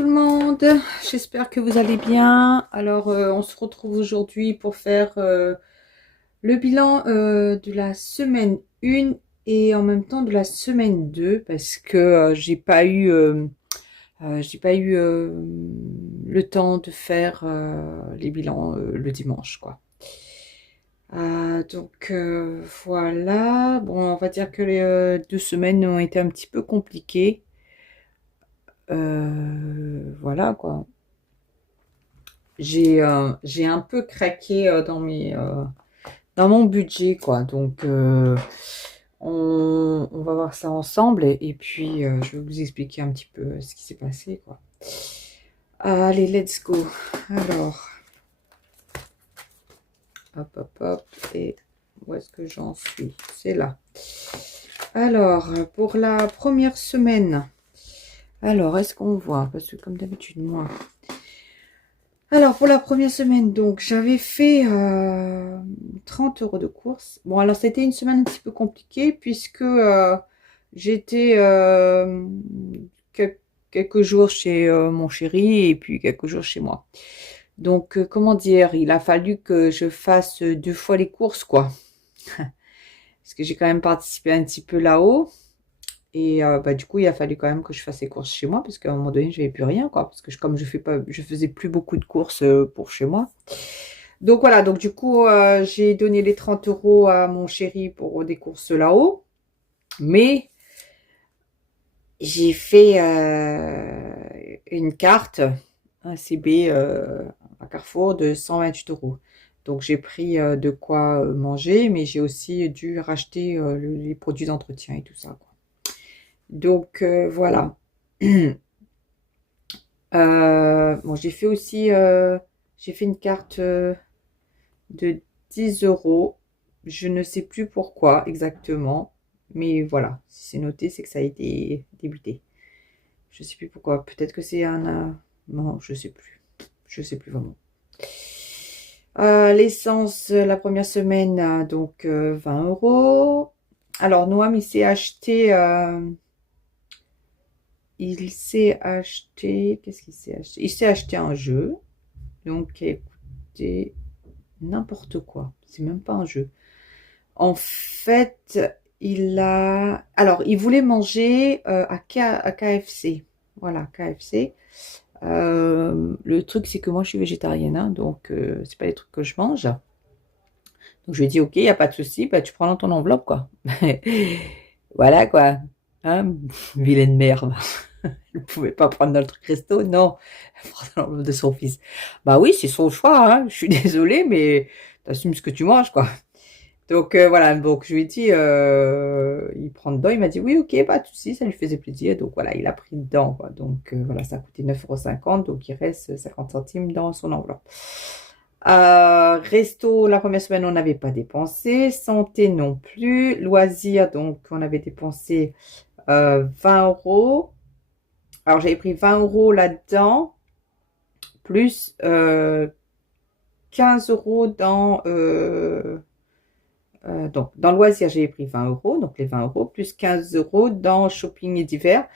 tout le monde, j'espère que vous allez bien. Alors on se retrouve aujourd'hui pour faire le bilan de la semaine 1 et en même temps de la semaine 2 parce que j'ai pas eu le temps de faire les bilans le dimanche quoi. Voilà, bon on va dire que les 2 semaines ont été un petit peu compliquées. Voilà quoi. J'ai un peu craqué dans mon budget quoi. Donc on va voir ça ensemble et puis je vais vous expliquer un petit peu ce qui s'est passé quoi. Allez, let's go. Alors, hop hop hop, et où est-ce que j'en suis? C'est là. Alors, pour la première semaine, alors est-ce qu'on voit? Parce que comme d'habitude moi. Alors, pour la première semaine, donc, j'avais fait 30 € de courses. Bon, alors, c'était une semaine un petit peu compliquée puisque j'étais quelques jours chez mon chéri et puis quelques jours chez moi. Donc, comment dire, il a fallu que je fasse 2 fois les courses, quoi. Parce que j'ai quand même participé un petit peu là-haut. Et du coup, il a fallu quand même que je fasse les courses chez moi parce qu'à un moment donné, je n'avais plus rien, quoi. Parce que comme je faisais plus beaucoup de courses pour chez moi. Donc voilà, donc du coup, j'ai donné les 30 € à mon chéri pour des courses là-haut. Mais j'ai fait une carte, un CB à Carrefour de 128 €. Donc j'ai pris de quoi manger, mais j'ai aussi dû racheter les produits d'entretien et tout ça, quoi. Donc voilà. Bon, j'ai fait aussi j'ai fait une carte de 10 €. Je ne sais plus pourquoi exactement, mais voilà, si c'est noté, c'est que ça a été débuté. Je sais plus pourquoi. Peut-être que c'est non, je sais plus. Je sais plus vraiment. L'essence, la première semaine, donc 20 €. Alors Noam, qu'est-ce qu'il s'est acheté? Il s'est acheté un jeu. Donc, écoutez, n'importe quoi. C'est même pas un jeu. En fait, il voulait manger à KFC. Voilà, KFC. Le truc, c'est que moi, je suis végétarienne, hein, donc c'est pas des trucs que je mange. Donc, je lui ai dit, ok, il n'y a pas de souci, bah, tu prends dans ton enveloppe, quoi. Voilà, quoi. Hein, vilaine merde. Elle ne pouvait pas prendre dans le truc resto, non. Elle prend dans l'enveloppe de son fils. Bah oui, c'est son choix, hein. Je suis désolée, mais t'assumes ce que tu manges, quoi. Donc voilà, donc je lui ai dit, il prend dedans, il m'a dit oui, ok, pas de souci, ça lui faisait plaisir. Donc voilà, il a pris dedans, quoi. Donc voilà, ça a coûté 9,50 €, donc il reste 50 centimes dans son enveloppe. Resto, la première semaine, on n'avait pas dépensé. Santé non plus. Loisirs, donc on avait dépensé 20 €. Alors j'avais pris 20 € là-dedans, plus 15 € donc dans loisirs, j'avais pris 20 €, donc les 20 € plus 15 € dans shopping et divers.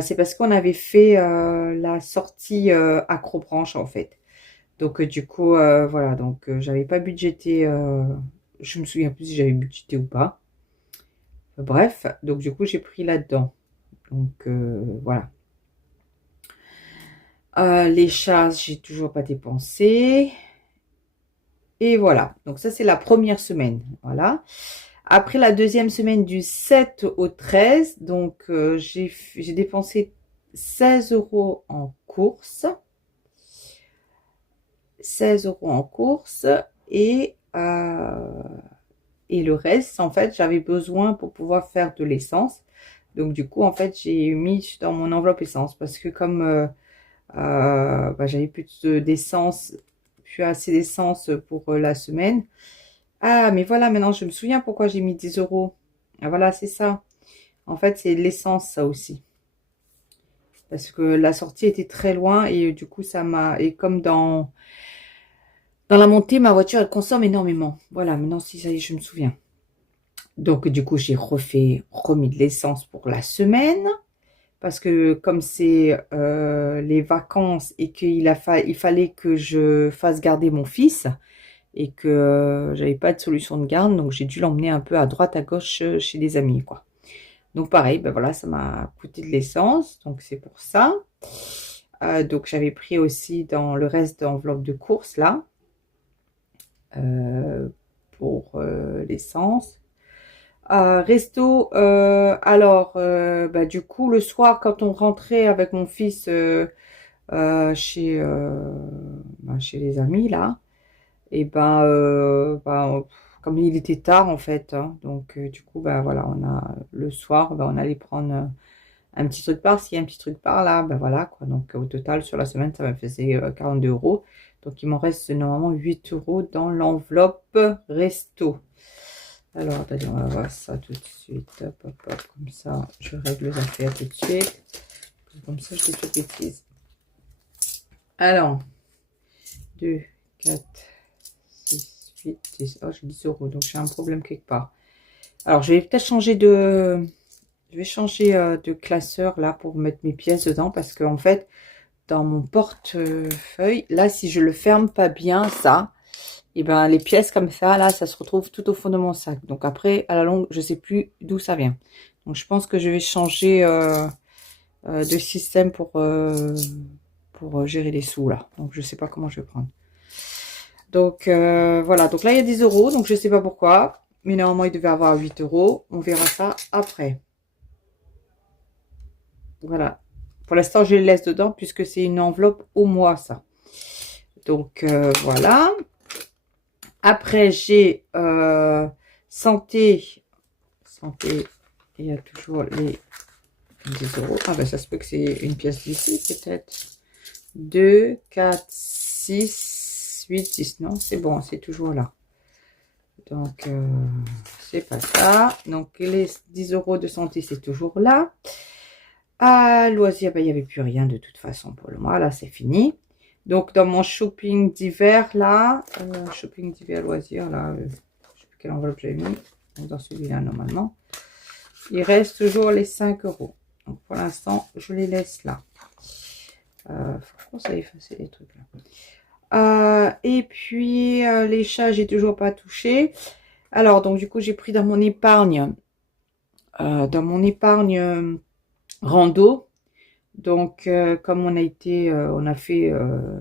C'est parce qu'on avait fait la sortie Acrobranche en fait. Donc du coup, voilà, donc j'avais pas budgété, je me souviens plus si j'avais budgété ou pas. Bref, donc du coup, j'ai pris là-dedans. Donc voilà. Les charges, j'ai toujours pas dépensé. Et voilà, donc ça c'est la première semaine, voilà. Après la deuxième semaine du 7 au 13, donc j'ai dépensé 16 € en courses. 16 € en courses et le reste, en fait, j'avais besoin pour pouvoir faire de l'essence. Donc du coup, en fait, j'ai mis dans mon enveloppe essence parce que comme j'avais plus assez d'essence pour la semaine. Ah, mais voilà, maintenant je me souviens pourquoi j'ai mis 10 €. Ah, voilà, c'est ça. En fait, c'est l'essence, ça aussi. Parce que la sortie était très loin et du coup, et comme dans la montée, ma voiture, elle consomme énormément. Voilà, maintenant, si ça y est, je me souviens. Donc, du coup, j'ai remis de l'essence pour la semaine. parce que comme c'est les vacances et il fallait que je fasse garder mon fils et que j'avais pas de solution de garde, donc j'ai dû l'emmener un peu à droite à gauche chez des amis, quoi. Donc pareil, ben voilà, ça m'a coûté de l'essence, donc c'est pour ça. Donc j'avais pris aussi dans le reste d'enveloppe de course là, pour l'essence. Resto, alors bah, du coup le soir quand on rentrait avec mon fils chez les amis là, et ben, comme il était tard en fait, hein, donc du coup ben voilà, on a le soir ben, on allait prendre un petit truc par-ci, un petit truc par-là, ben voilà quoi. Donc au total sur la semaine ça me faisait 42 euros. Donc il m'en reste normalement 8 euros dans l'enveloppe resto. Alors attendez, on va voir ça tout de suite. Hop, hop, hop, comme ça je règle les affaires tout de suite. Comme ça je dis pas de bêtises. Alors 2, 4, 6, 8, 10. Oh j'ai 10 euros, donc j'ai un problème quelque part. Alors je vais peut-être changer de... Je vais changer de classeur là pour mettre mes pièces dedans parce que en fait dans mon portefeuille là si je le ferme pas bien ça et ben les pièces comme ça là ça se retrouve tout au fond de mon sac, donc après à la longue je sais plus d'où ça vient, donc je pense que je vais changer de système pour gérer les sous là, donc je sais pas comment je vais prendre. Donc voilà, donc là il y a 10 euros, donc je sais pas pourquoi, mais normalement il devait avoir 8 euros, on verra ça après. Voilà. Pour l'instant, je les laisse dedans puisque c'est une enveloppe au mois, ça. Donc, voilà. Après, j'ai santé. Santé, il y a toujours les 10 euros. Ah, ben, ça se peut que c'est une pièce d'ici, peut-être. 2, 4, 6, 8, 10. Non, c'est bon, c'est toujours là. Donc, c'est pas ça. Donc, les 10 euros de santé, c'est toujours là. À loisirs, ben, il n'y avait plus rien de toute façon pour le mois. Là, c'est fini. Donc, dans mon shopping d'hiver, là, shopping d'hiver loisirs, là, je ne sais plus quelle enveloppe j'ai mis. Donc, dans celui-là, normalement, il reste toujours les 5 euros. Donc, pour l'instant, je les laisse là. Franchement, ça a effacé les trucs là. Et puis, les chats, j'ai toujours pas touché. Alors, donc, du coup, j'ai pris dans mon épargne, rando. Donc, comme on a fait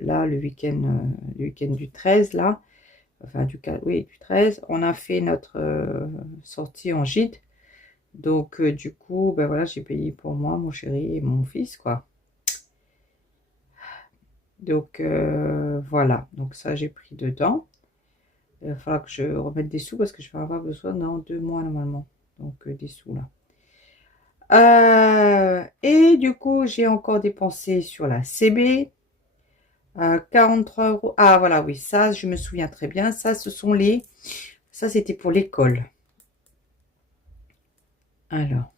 là le week-end du 13 là, enfin du 13, on a fait notre sortie en gîte. Donc, du coup, ben voilà, j'ai payé pour moi, mon chéri et mon fils, quoi. Donc, voilà. Donc, ça, j'ai pris dedans. Il va falloir que je remette des sous parce que je vais avoir besoin dans 2 mois normalement. Donc, des sous là. Et du coup, j'ai encore dépensé sur la CB 43 euros. Ah voilà, oui, ça, je me souviens très bien. Ça, ça, c'était pour l'école. Alors,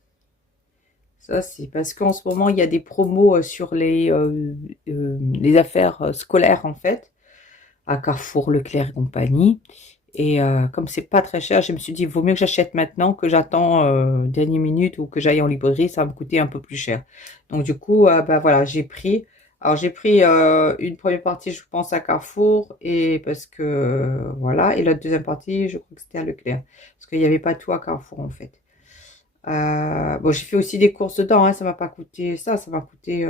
ça, c'est parce qu'en ce moment, il y a des promos sur les affaires scolaires, en fait, à Carrefour, Leclerc et compagnie. Et comme c'est pas très cher, je me suis dit, il vaut mieux que j'achète maintenant que j'attends dernière minute ou que j'aille en librairie, ça va me coûter un peu plus cher. Donc du coup, bah voilà, j'ai pris. Alors j'ai pris une première partie, je pense, à Carrefour, et parce que voilà, et la deuxième partie, je crois que c'était à Leclerc, parce qu'il n'y avait pas tout à Carrefour en fait. Bon, j'ai fait aussi des courses dedans, hein, ça m'a pas coûté ça m'a coûté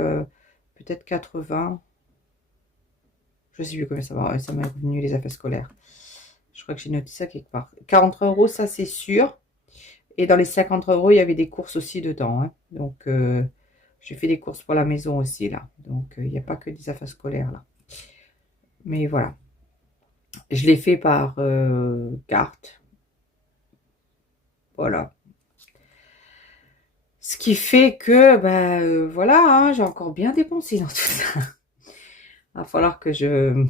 peut-être 80. Je sais plus combien ça m'a revenu les affaires scolaires. Je crois que j'ai noté ça quelque part. 43 euros, ça c'est sûr. Et dans les 50 euros, il y avait des courses aussi dedans, hein. Donc, j'ai fait des courses pour la maison aussi, là. Donc, il n'y a pas que des affaires scolaires, là. Mais voilà. Je l'ai fait par carte. Voilà. Ce qui fait que, voilà, hein, j'ai encore bien dépensé dans tout ça. Il va falloir que je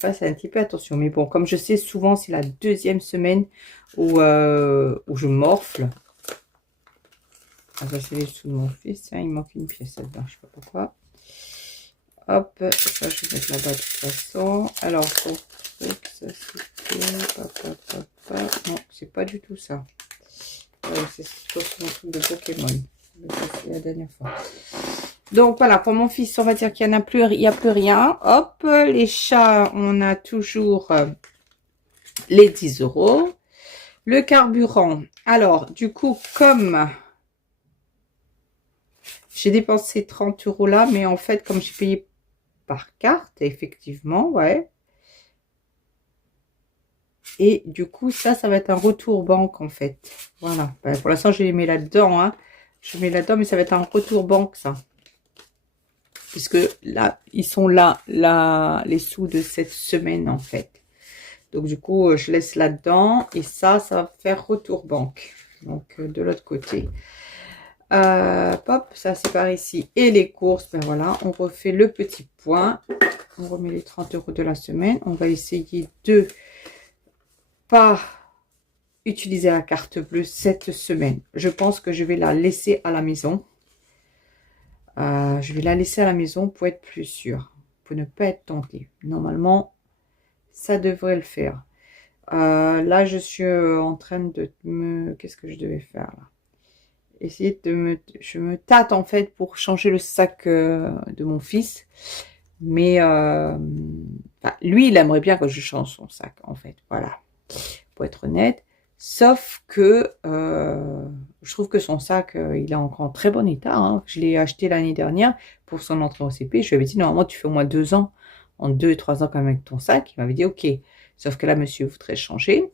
fasse un petit peu attention. Mais bon, comme je sais, souvent, c'est la deuxième semaine où je morfle. Ah bah, c'est les sous de mon fils. Tiens, il manque une pièce là-dedans, je sais pas pourquoi. Hop, ça je vais mettre là-bas de toute façon. Alors, ça c'était... Non, c'est pas du tout ça. C'est mon truc de Pokémon. C'est la dernière fois. Donc voilà, pour mon fils, on va dire qu'il n'y en a plus, il n'y a plus rien. Hop, les chats, on a toujours les 10 euros. Le carburant. Alors, du coup, comme j'ai dépensé 30 euros là, mais en fait, comme j'ai payé par carte, effectivement, ouais. Et du coup, ça va être un retour banque, en fait. Voilà. Ben, pour l'instant, je les mets là-dedans, hein. Je mets là-dedans, mais ça va être un retour banque, ça. Puisque là, ils sont là, les sous de cette semaine, en fait. Donc, du coup, je laisse là-dedans. Et ça va faire retour banque. Donc, de l'autre côté. Hop, ça c'est par ici. Et les courses, ben voilà, on refait le petit point. On remet les 30 euros de la semaine. On va essayer de pas utiliser la carte bleue cette semaine. Je pense que je vais la laisser à la maison. Je vais la laisser à la maison pour être plus sûr, pour ne pas être tentée. Normalement, ça devrait le faire. Là, je suis en train de me... Qu'est-ce que je devais faire là? Essayer de je me tâte en fait pour changer le sac de mon fils, mais lui il aimerait bien que je change son sac en fait, voilà, pour être honnête, sauf que je trouve que son sac il est encore en très bon état, hein. Je l'ai acheté l'année dernière pour son entrée au CP. Je lui avais dit normalement tu fais au moins 2 ans, en 2 3 ans quand même avec ton sac. Il m'avait dit ok, sauf que là monsieur voudrait changer.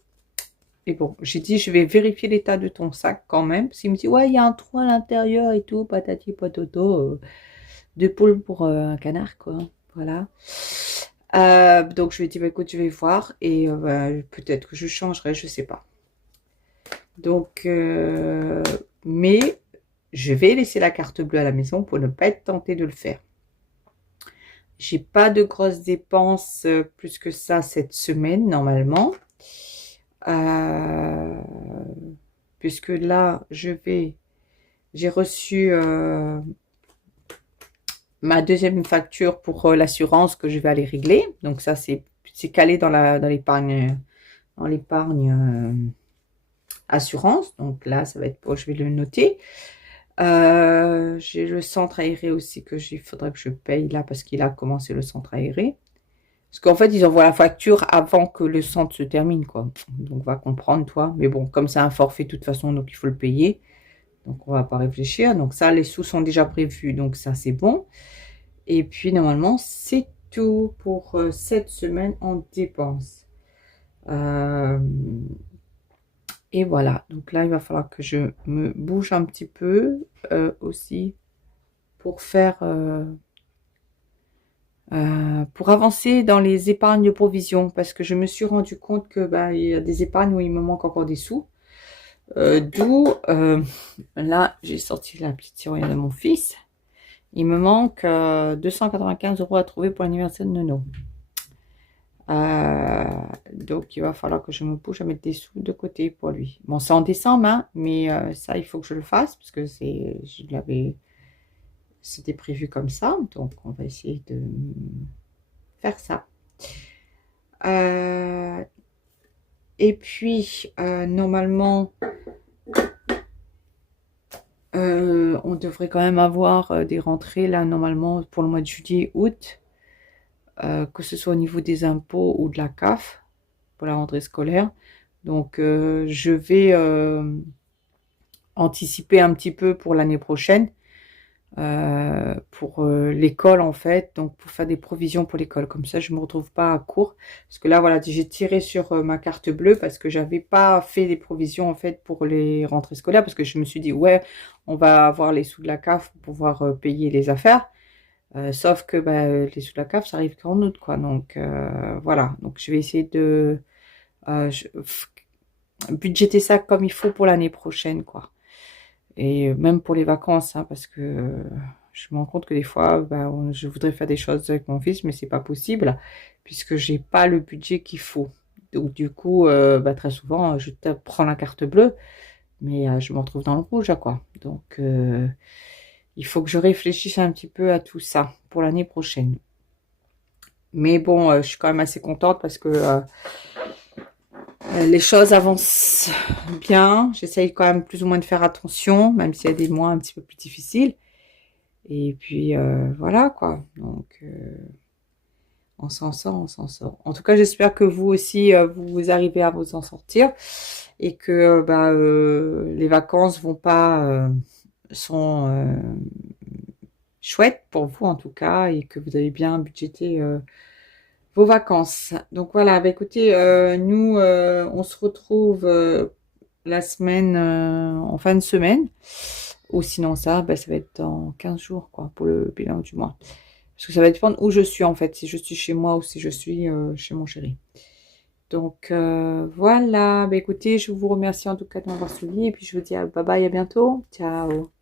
Et bon, j'ai dit, je vais vérifier l'état de ton sac quand même. Parce qu'il me dit, ouais, il y a un trou à l'intérieur et tout, patati patata. 2 poules pour un canard, quoi. Voilà. Donc, je lui ai dit, bah, écoute, je vais voir. Et bah, peut-être que je changerai, je sais pas. Donc, mais je vais laisser la carte bleue à la maison pour ne pas être tentée de le faire. J'ai pas de grosses dépenses plus que ça cette semaine, normalement. Puisque là, j'ai reçu ma deuxième facture pour l'assurance que je vais aller régler. Donc ça, c'est calé dans l'épargne assurance. Donc là, ça va être je vais le noter. J'ai le centre aéré aussi que il faudrait que je paye là parce qu'il a commencé le centre aéré. Parce qu'en fait, ils envoient la facture avant que le centre se termine, quoi. Donc, on va comprendre, toi. Mais bon, comme c'est un forfait de toute façon, donc il faut le payer. Donc, on va pas réfléchir. Donc, ça, les sous sont déjà prévus. Donc, ça, c'est bon. Et puis, normalement, c'est tout pour cette semaine en dépenses. Et voilà. Donc là, il va falloir que je me bouge un petit peu aussi pour faire... pour avancer dans les épargnes de provision, parce que je me suis rendu compte que il y a des épargnes où il me manque encore des sous. D'où là j'ai sorti la petite tirelire de mon fils. Il me manque 295 euros à trouver pour l'anniversaire de Nono. Donc il va falloir que je me bouge à mettre des sous de côté pour lui. Bon, c'est en décembre, hein, mais ça il faut que je le fasse parce que c'était prévu comme ça, donc on va essayer de faire ça. Et puis, normalement, on devrait quand même avoir des rentrées, là, normalement, pour le mois de juillet, août, que ce soit au niveau des impôts ou de la CAF, pour la rentrée scolaire. Donc, je vais anticiper un petit peu pour l'année prochaine. Pour l'école en fait, donc pour faire des provisions pour l'école, comme ça je me retrouve pas à court, parce que là voilà, j'ai tiré sur ma carte bleue parce que j'avais pas fait des provisions en fait pour les rentrées scolaires, parce que je me suis dit ouais, on va avoir les sous de la CAF pour pouvoir payer les affaires, sauf que les sous de la CAF ça arrive qu'en août quoi, donc voilà, donc je vais essayer de budgéter ça comme il faut pour l'année prochaine quoi. Et même pour les vacances, hein, parce que je me rends compte que des fois, je voudrais faire des choses avec mon fils, mais c'est pas possible, puisque j'ai pas le budget qu'il faut. Donc du coup, très souvent, je prends la carte bleue, mais je me retrouve dans le rouge, quoi. Donc il faut que je réfléchisse un petit peu à tout ça pour l'année prochaine. Mais bon, je suis quand même assez contente parce que Les choses avancent bien. J'essaye quand même plus ou moins de faire attention, même s'il y a des mois un petit peu plus difficiles. Et puis voilà quoi. Donc on s'en sort, on s'en sort. En tout cas, j'espère que vous aussi, vous arrivez à vous en sortir et que les vacances vont pas sont chouettes pour vous en tout cas et que vous avez bien budgété vos vacances. Donc voilà, bah écoutez, nous on se retrouve la semaine en fin de semaine. Ou sinon ça, bah, ça va être dans 15 jours quoi pour le bilan du mois. Parce que ça va dépendre où je suis en fait, si je suis chez moi ou si je suis chez mon chéri. Donc voilà, bah écoutez, je vous remercie en tout cas de m'avoir suivi et puis je vous dis bye bye, à bientôt. Ciao.